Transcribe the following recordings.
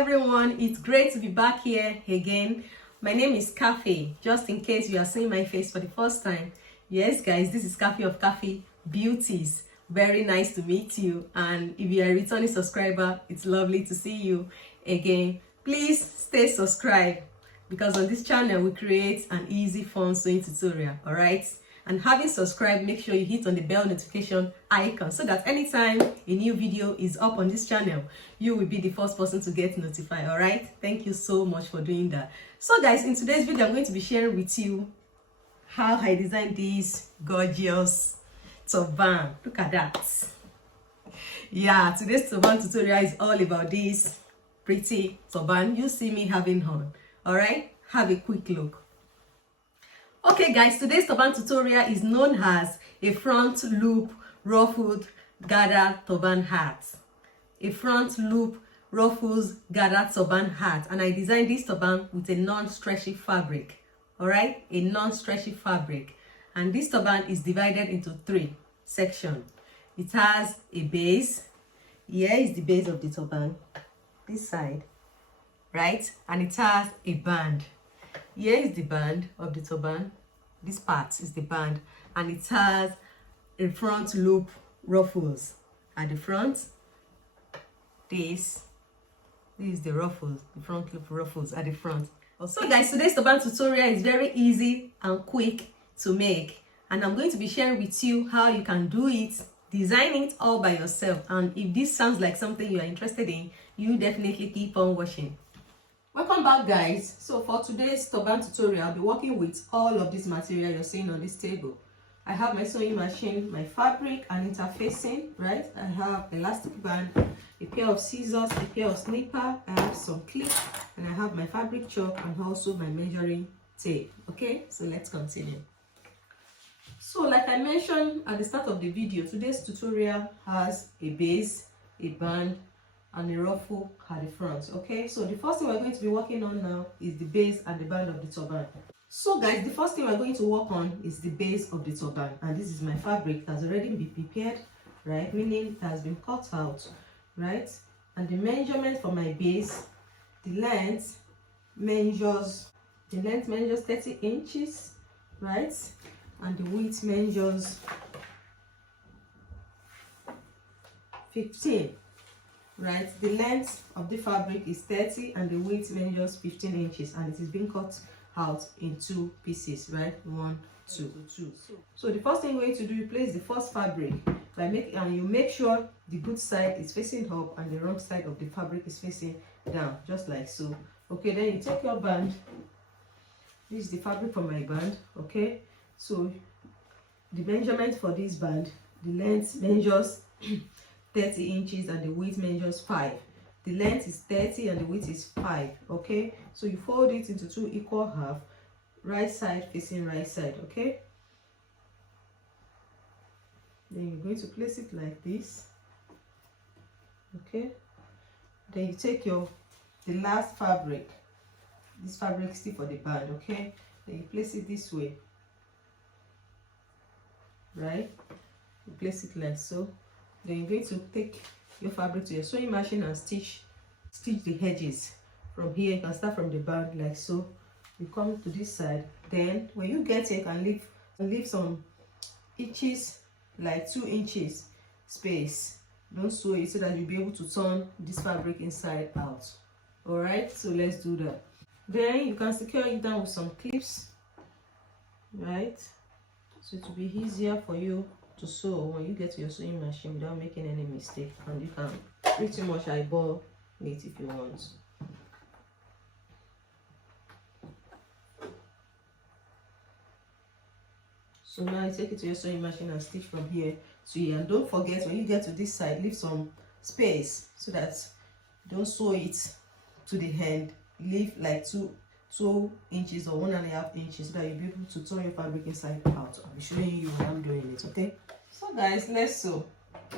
everyone, it's great to be back here again. My name is Cafe, just in case you are seeing my face for the first time. Yes guys, this is Cafe of Cafe Beauties. Very nice to meet you, and if you are a returning subscriber, it's lovely to see you again. Please stay subscribed, because on this channel we create an easy fun sewing tutorial. All right, and having subscribed, make sure you hit on the bell notification icon so that anytime a new video is up on this channel, you will be the first person to get notified. All right, thank you so much for doing that. So guys, in today's video I'm going to be sharing with you how I designed this gorgeous turban. Look at that. Yeah, today's turban tutorial is all about this pretty turban you see me having on. All right, have a quick look. Okay guys, today's turban tutorial is known as a front loop ruffled gathered turban hat. A front loop ruffles gathered turban hat, and I designed this turban with a non-stretchy fabric. All right, a non-stretchy fabric, and this turban is divided into 3 sections. It has a base. Here is the base of the turban, this side, right? And it has a band. Here is the band of the turban. This part is the band, and it has a front loop ruffles at the front. This is the ruffles, the front loop ruffles at the front. So guys, today's turban tutorial is very easy and quick to make, and I'm going to be sharing with you how you can do it, design it all by yourself. And if this sounds like something you are interested in, you definitely keep on watching. Welcome back guys. So for today's turban tutorial, I'll be working with all of this material you're seeing on this table. I have my sewing machine, my fabric and interfacing, right? I have elastic band, a pair of scissors, a pair of snipper, I have some clip, and I have my fabric chalk and also my measuring tape. Okay, so let's continue. So like I mentioned at the start of the video, today's tutorial has a base, a band, and a ruffle at the front. Okay, so the first thing we're going to be working on now is the base and the band of the turban. So guys, the first thing we're going to work on is the base of the turban, and this is my fabric that has already been prepared, right? Meaning it has been cut out, right? And the measurement for my base, the length measures 30 inches, right? And the width measures 15. Right, the length of the fabric is 30 and the width measures 15 inches, and it is being cut out in 2 pieces, right? 1, 2, 2. So the first thing we're going to do, you place the first fabric and you make sure the good side is facing up and the wrong side of the fabric is facing down, just like so. Okay, then you take your band. This is the fabric for my band. Okay, so the measurement for this band, the length measures 30 inches and the width measures 5. The length is 30 and the width is 5. Okay, so you fold it into 2 equal halves, right side facing right side. Okay, then you're going to place it like this. Okay, then you take the last fabric, this fabric still for the band. Okay, then you place it this way, right? You place it like so. Then you're going to take your fabric to your sewing machine and stitch the edges. From here you can start from the band like so. You come to this side, then when you get here you can leave some inches, like 2 inches space. Don't sew it so that you'll be able to turn this fabric inside out. All right, so let's do that. Then you can secure it down with some clips, right? So it will be easier for you to sew when you get to your sewing machine without making any mistake, and you can pretty much eyeball it if you want. So now you take it to your sewing machine and stitch from here to here, and don't forget when you get to this side, leave some space so that you don't sew it to the end. Leave like 2 inches or 1.5 inches so that you'll be able to turn your fabric inside out. I'll be showing you when I'm doing it. Okay, so guys, let's sew. So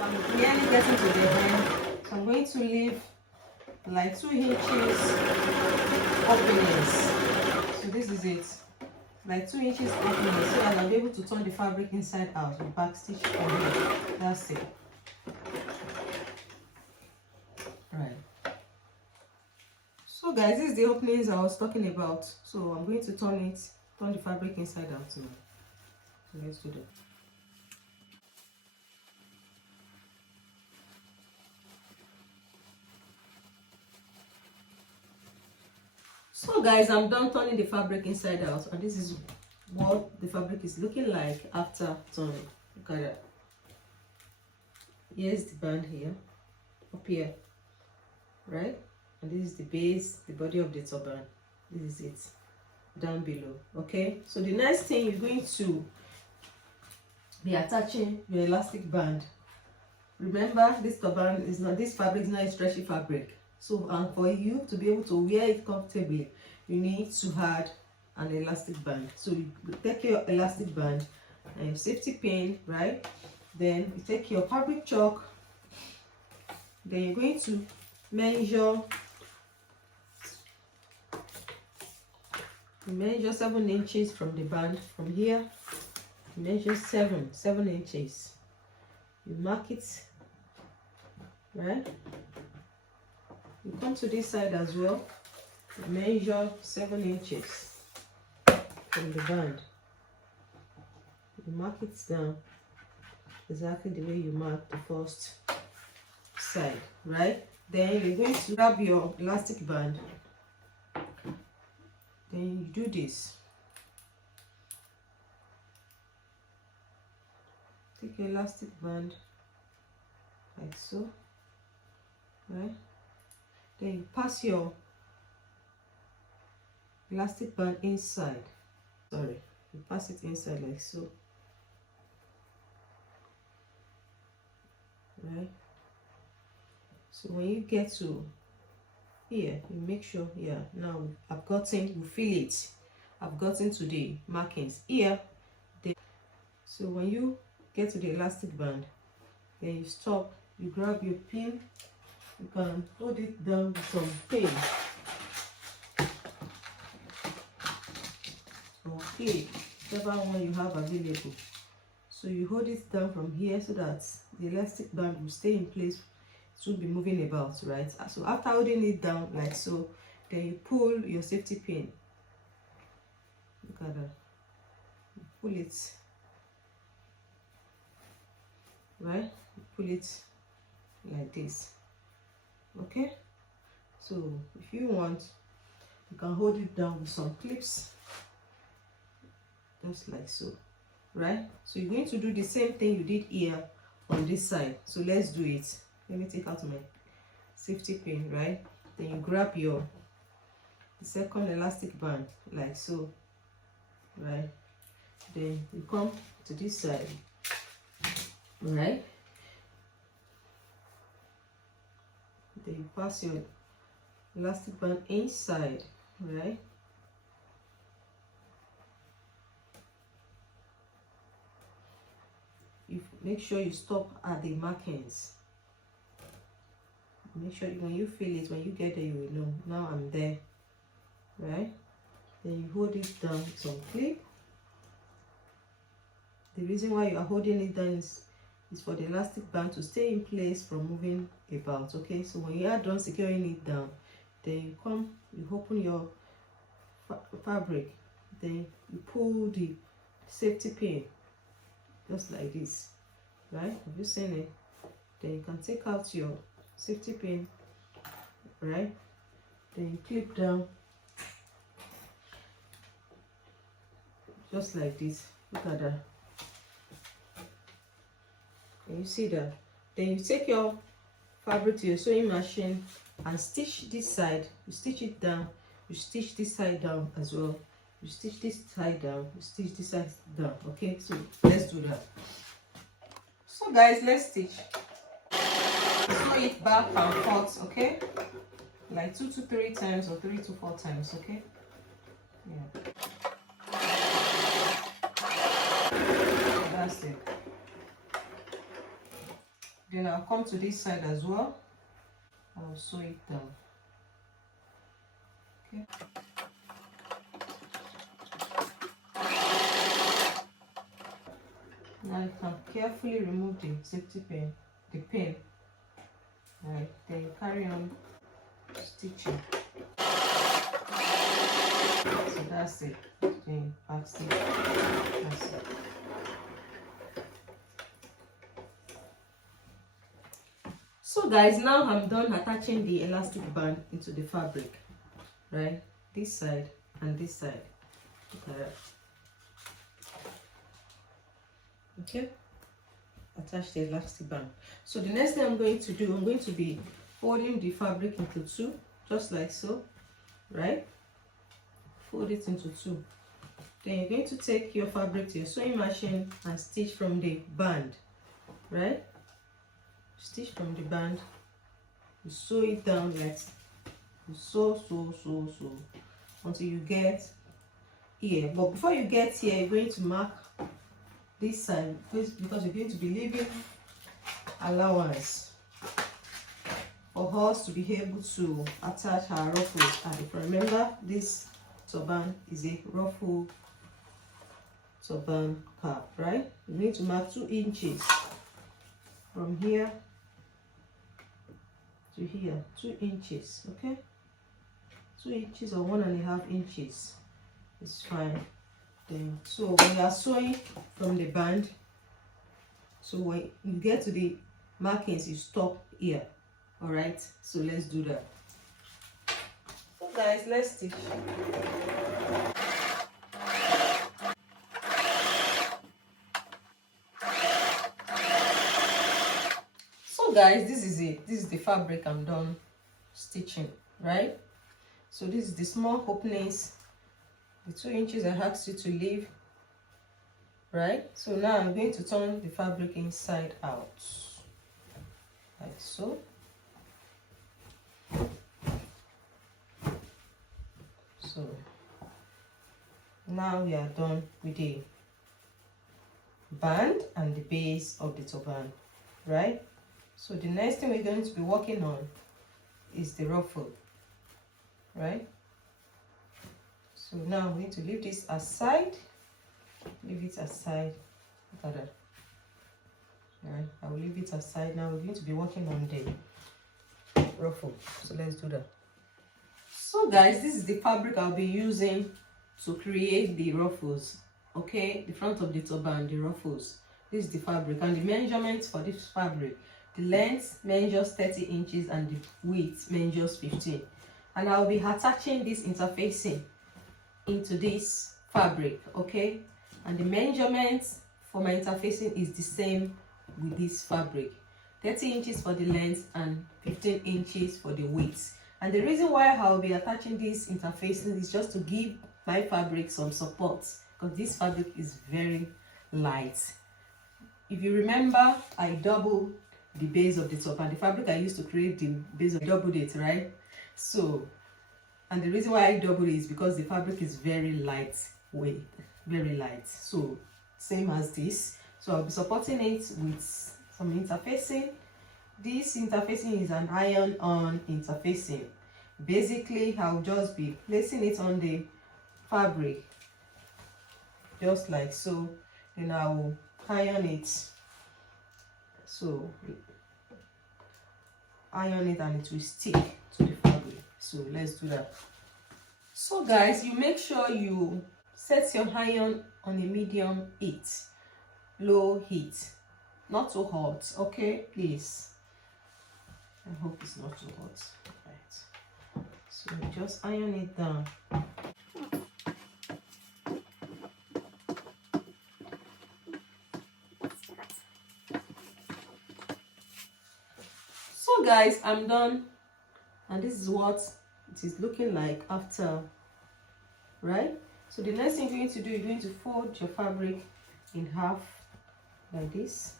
I'm nearly getting to the end, so I'm going to leave like 2 inches openings. So this is it. like 2 inches opening so that I'll be able to turn the fabric inside out with back stitch from here. That's it. Right. So guys, this is the openings I was talking about. So I'm going to turn the fabric inside out now. So let's do that. So guys, I'm done turning the fabric inside out, and this is what the fabric is looking like after turning. Look at that. Here's the band here, up here, right? And this is the base, the body of the turban. This is it down below. Okay, so the next thing you're going to be attaching your elastic band. Remember, this turban is not, this fabric is not a stretchy fabric. So, and for you to be able to wear it comfortably, you need to add an elastic band. So you take your elastic band and your safety pin, right? Then you take your fabric chalk. Then you're going to measure 7 inches from the band. From here, you measure 7 inches. You mark it, right? You come to this side as well, measure 7 inches from the band. You mark it down exactly the way you mark the first side, right? Then you're going to grab your elastic band. Then you do this. Take your elastic band like so, right? Then you pass your elastic band inside. Sorry, you pass it inside like so. Right? So when you get to here, you make sure, yeah, now I've gotten, you feel it. I've gotten to the markings here. So when you get to the elastic band, then you stop, you grab your pin. You can hold it down with some pin or clip, whichever one you have available. So you hold it down from here so that the elastic band will stay in place. It won't be moving about, right? So after holding it down like so, then you pull your safety pin. Look at that. You pull it, right? You pull it like this. Okay, so if you want, you can hold it down with some clips, just like so, right? So you're going to do the same thing you did here on this side. So let's do it. Let me take out my safety pin, right? Then you grab the second elastic band like so, right? Then you come to this side, right? Then you pass your elastic band inside, right? You make sure you stop at the markings. Make sure when you feel it, when you get there, you will know, now I'm there, right? Then you hold it down with some clip. The reason why you are holding it down is for the elastic band to stay in place from moving about. Okay, so when you are done securing it down, then you come, you open your fabric, then you pull the safety pin just like this, right? Have you seen it? Then you can take out your safety pin, right? Then you clip down just like this. Look at that. Can you see that? Then you take your fabric to your sewing machine and stitch this side. You stitch it down. You stitch this side down as well. You stitch this side down. You stitch this side down. Okay, so let's do that. So guys, let's stitch. Sew it back and forth. Okay, like 2 to 3 times or 3 to 4 times. Okay, yeah. That's it. Then I'll come to this side as well. I'll sew it down. Okay. and you can carefully remove the safety pin, the pin. Right, then you carry on stitching. So that's it. Then back stitch. That's it. So guys, now I'm done attaching the elastic band into the fabric. Right, this side and this side. Look at that. Okay, attach the elastic band. So the next thing I'm going to do, I'm going to be folding the fabric into two, just like so. Right, fold it into two. Then you're going to take your fabric to your sewing machine and stitch from the band. Right, stitch from the band. You sew it down like you sew until you get here. But before you get here, you're going to mark this side because you're going to be leaving allowance for us to be able to attach our ruffles. And if you remember, this turban is a ruffle turban cap, right? You need to mark 2 inches from here to here, 2 inches, okay? 2 inches or 1.5 inches is fine. Then, so when you are sewing from the band, so when you get to the markings, you stop here. All right, so let's do that. So guys, let's stitch. So guys, this is it. This is the fabric I'm done stitching, right? So this is the small openings, the 2 inches I asked you to leave, right? So now I'm going to turn the fabric inside out, like so. So now we are done with the band and the base of the turban, right? So the next thing we're going to be working on is the ruffle, right? So now we need to leave this aside. Leave it aside. Look at that. Right, I will leave it aside. Now we're going to be working on the ruffle. So let's do that. So guys, this is the fabric I'll be using to create the ruffles. Okay, the front of the turban, the ruffles. This is the fabric and the measurements for this fabric. The length measures 30 inches and the width measures 15. And I'll be attaching this interfacing into this fabric, okay? And the measurements for my interfacing is the same with this fabric. 30 inches for the length and 15 inches for the width. And the reason why I'll be attaching this interfacing is just to give my fabric some support, because this fabric is very light. If you remember, I doubled the base of the turban. The fabric I used to create the base of doubled it, right? So, and the reason why I doubled it is because the fabric is very lightweight, very light. So same as this. So I'll be supporting it with some interfacing. This interfacing is an iron-on interfacing. Basically, I'll just be placing it on the fabric, just like so. Then I will iron it. So iron it and it will stick to the fabric. So let's do that. So guys, you make sure you set your iron on a medium heat, low heat, not too hot, okay? Please, I hope it's not too hot. Right, so just iron it down. So guys, I'm done, and this is what it is looking like after, right? So the next thing you're going to do, you're going to fold your fabric in half like this.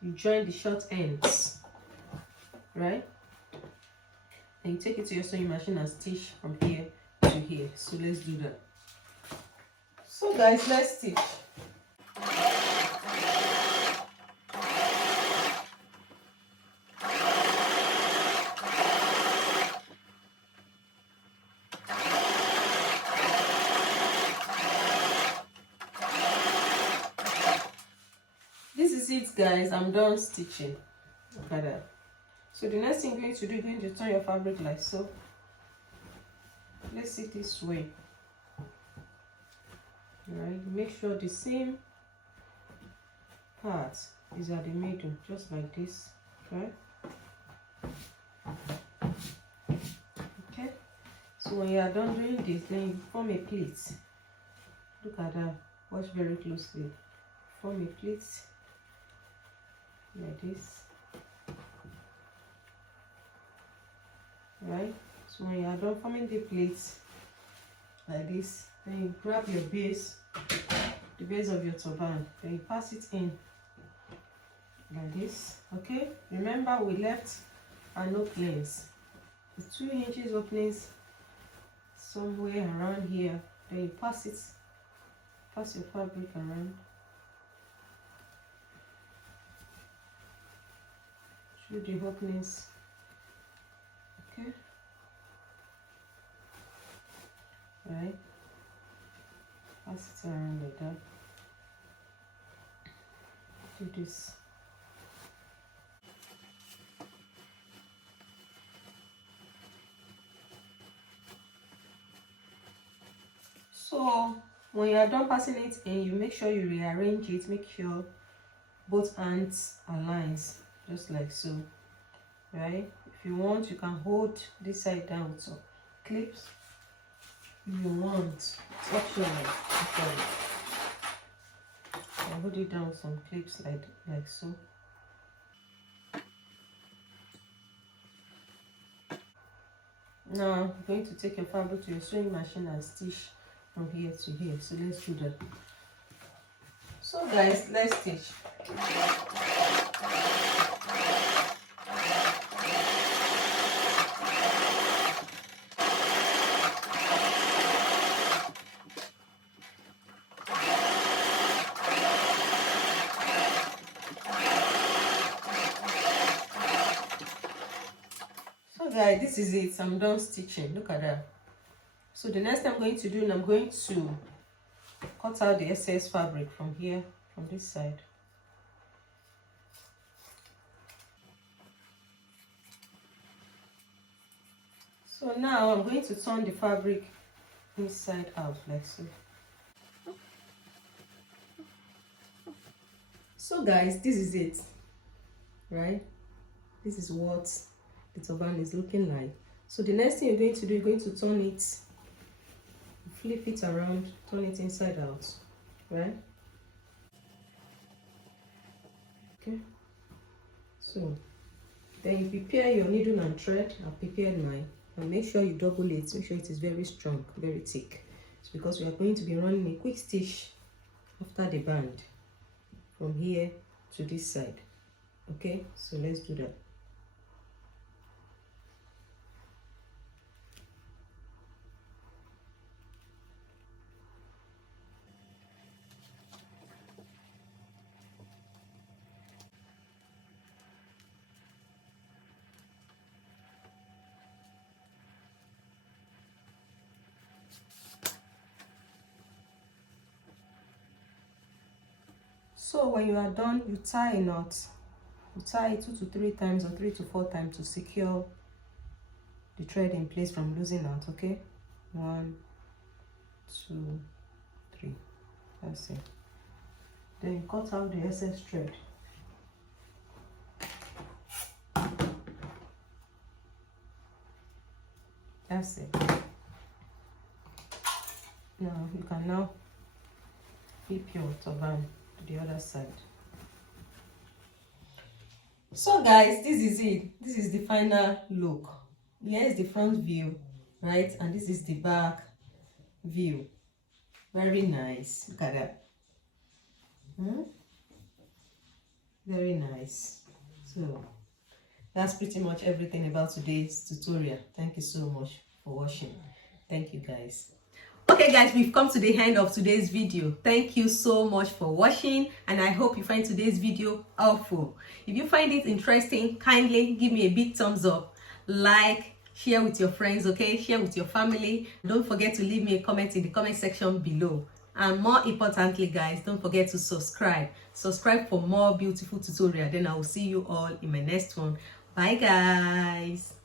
You join the short ends, right? And you take it to your sewing machine and stitch from here to here. So let's do that. So guys, let's stitch. is it, guys. I'm done stitching. Look at that. So the next thing you're going to do, you're going to turn your fabric like so. Let's see this way. Right, make sure the same part is at the middle, just like this, right? Okay, so when you are done doing this, then you form a pleat. Look at that, watch very closely. Form a pleat like this, right? So when you are done forming the pleats like this, then you grab your base, the base of your turban, then you pass it in like this. Okay, remember we left our openings, the 2 inches openings somewhere around here. Then you pass your fabric around through the openings. Okay, right, pass it around like that. Do this. So when you are done passing it in, you make sure you rearrange it, make sure both ends aligns, just like so, right? If you want, you can hold this side down with some clips. If you want, it's optional. I'll hold it down with some clips like so. Now I'm going to take your fabric to your sewing machine and stitch from here to here. So let's do that. So guys, let's stitch. So guys, this is it. I'm done stitching. Look at that. So the next thing I'm going to do, I'm going to cut out the excess fabric from here, from this side. So now I'm going to turn the fabric inside out like so. So guys, this is it, right? This is what the turban is looking like. So the next thing you're going to do, you're going to turn it, flip it around, turn it inside out, right? Okay, so then you prepare your needle and thread. I've prepared mine, and make sure you double it, make sure it is very strong, very thick. It's because we are going to be running a quick stitch after the band from here to this side. Okay, so let's do that. So when you are done, you tie a knot. You tie it 2 to 3 times or 3 to 4 times to secure the thread in place from losing out. Okay, 1, 2, 3. That's it. Then you cut out the excess thread. That's it. Now you can now flip your turban to the other side. So guys, this is it. This is the final look. Here is the front view, right? And this is the back view. Very nice. Look at that. Very nice. So that's pretty much everything about today's tutorial. Thank you so much for watching. Thank you guys. Okay guys, we've come to the end of today's video. Thank you so much for watching, and I hope you find today's video helpful. If you find it interesting, kindly give me a big thumbs up, like, share with your friends, okay? Share with your family. Don't forget to leave me a comment in the comment section below. And more importantly, guys, don't forget to subscribe for more beautiful tutorial. Then I will see you all in my next one. Bye guys.